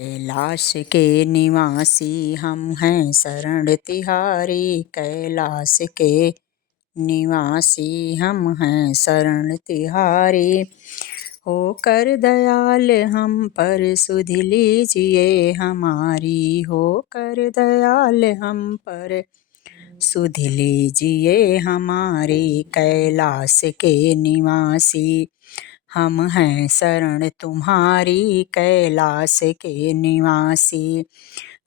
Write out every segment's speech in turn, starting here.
कैलाश के निवासी हम हैं शरण तिहारी। कैलाश के निवासी हम हैं शरण तिहारी। होकर दयाल हम पर सुध लीजिए हमारी। होकर दयाल हम पर सुध लीजिए हमारी। कैलाश के निवासी हम हैं शरण तुम्हारी। कैलाश के निवासी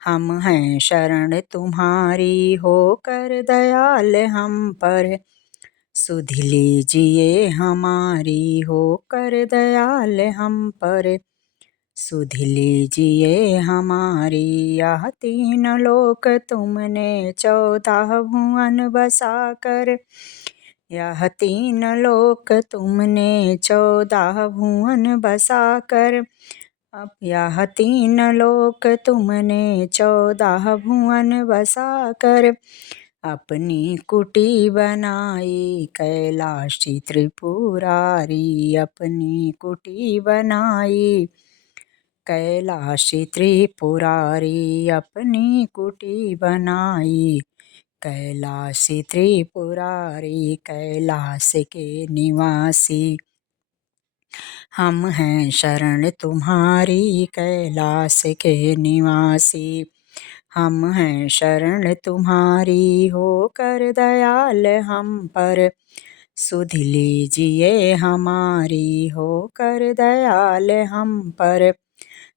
हम हैं शरण तुम्हारी। होकर दयाल हम पर सुध लीजिए हमारी। होकर दयाल हम पर सुध लीजिए हमारी। यह तीन लोक तुमने 14 भुवन बसाकर। यह तीन लोक तुमने 14 भुवन बसाकर। अब यह तीन लोक तुमने 14 भुवन बसाकर अपनी कुटी बनाई। कैलाशी त्रिपुरारी अपनी कुटी बनाई। कैलाशी त्रिपुरारी अपनी कुटी बनाई। कैलाशी त्रिपुरारी कैलाश के निवासी हम हैं शरण तुम्हारी। कैलाश के निवासी हम हैं शरण तुम्हारी। होकर दयाल हम पर सुध लीजिए हमारी। होकर दयाल हम पर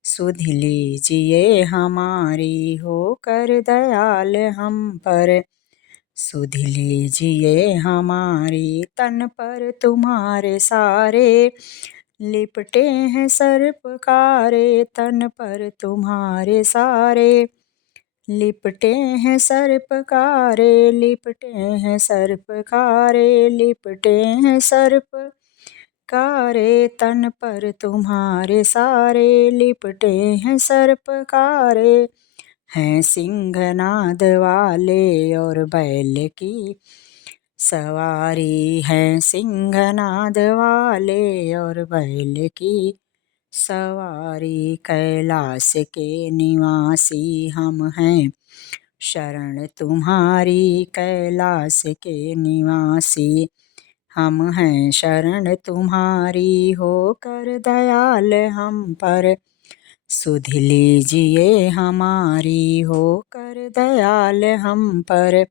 सुध लीजिए हमारी। होकर दयाल हम पर सुध लीजिए हमारी। तन पर तुम्हारे सारे लिपटे हैं सर्पकारे। तन पर तुम्हारे सारे लिपटे हैं सर्पकारे। लिपटे हैं सर्पकारे लिपटे हैं सर्प कारे। तन पर तुम्हारे सारे लिपटे हैं सर्पकारे। हैं सिंहनाद वाले और बैल की सवारी। हैं सिंहनाद वाले और बैल की सवारी। कैलाश के निवासी हम हैं शरण तुम्हारी। कैलाश के निवासी हम हैं शरण तुम्हारी। होकर दयाल हम पर सुध लीजिए हमारी। होकर दयाल हम पर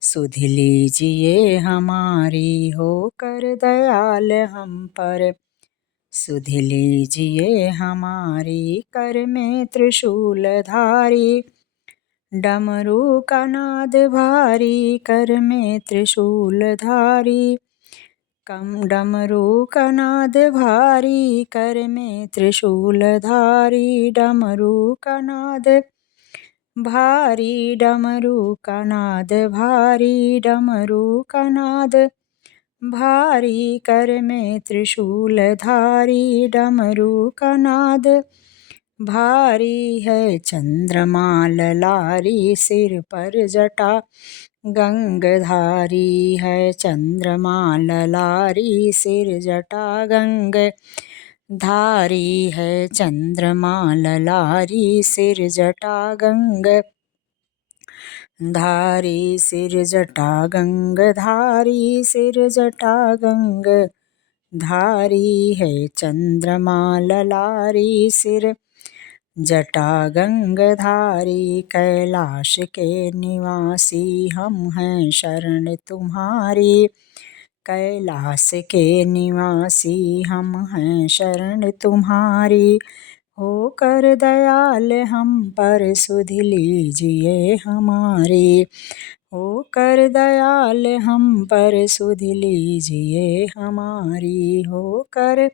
सुध लीजिए हमारी। होकर दयाल हम पर सुध लीजिए हमारी। कर में त्रिशूलधारी डमरू का नाद भारी। कर में त्रिशूलधारी कम डमरू का नाद भारी। कर में त्रिशूलधारी डमरू का नाद भारी। डमरू का नाद भारी डमरू का नाद भारी। कर में त्रिशूलधारी डमरू का नाद भारी। है चंद्रमा ललारी सिर पर जटा गंगधारी। है चंद्रमा ललारी सिर जटा गंग धारी। है चंद्रमा ललारी सिर जटा गंग धारी। सिर जटा गंग धारी सिर जटा गंग धारी। है चंद्रमा ललारी सिर जटा गंगधारी। कैलाश के निवासी हम हैं शरण तुम्हारी। कैलाश के निवासी हम हैं शरण तुम्हारी। होकर दयाल हम पर सुध लीजिए हमारी। होकर दयाल हम पर सुध लीजिए हमारी। होकर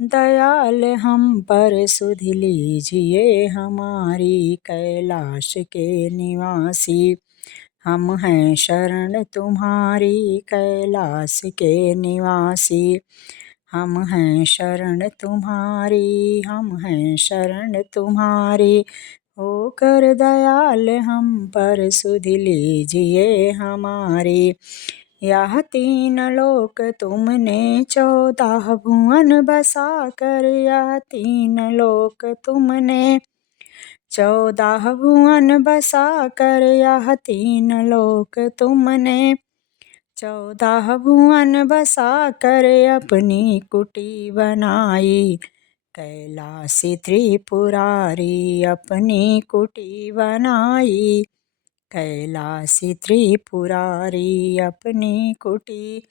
दयाल हम पर सुध लीजिए हमारी। कैलाश के निवासी हम हैं शरण तुम्हारी। कैलाश के निवासी हम हैं शरण तुम्हारी। हम हैं शरण तुम्हारी। होकर दयाल हम पर सुध लीजिए हमारी। यह तीन लोक तुमने 14 भुवन बसा कर, यह तीन लोक तुमने 14 भुवन बसा कर, यह तीन लोक तुमने 14 भुवन बसा कर, अपनी कुटी बनाई कैलासी त्रिपुरारी, अपनी कुटी बनाई कैलासी त्रिपुरारी, अपनी कुटी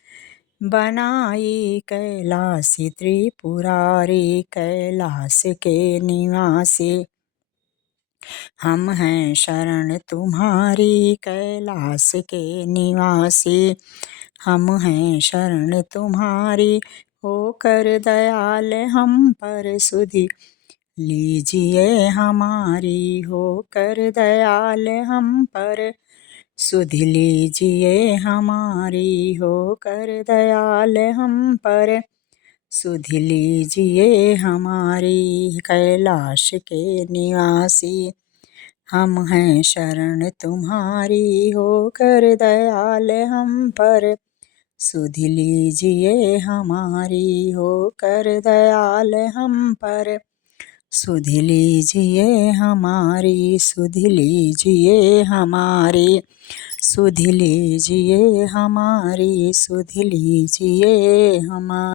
बनाई कैलासी त्रिपुरारी। कैलाश के निवासी हम हैं शरण तुम्हारी, कैलाश के निवासी हम हैं शरण तुम्हारी। होकर दयाल हम पर सुधि लीजिए हमारी, होकर दयाल हम पर सुधि लीजिए हमारी, होकर दयाल हम पर सुधि लीजिए हमारी। कैलाश के निवासी हम हैं शरण तुम्हारी, होकर दयाल हम पर सुधि लीजिए हमारी, होकर दयाल हम पर सुधि लीजिए हमारी, सुधि लीजिए हमारी, सुधि लीजिए हमारी, सुधि लीजिए हमारी।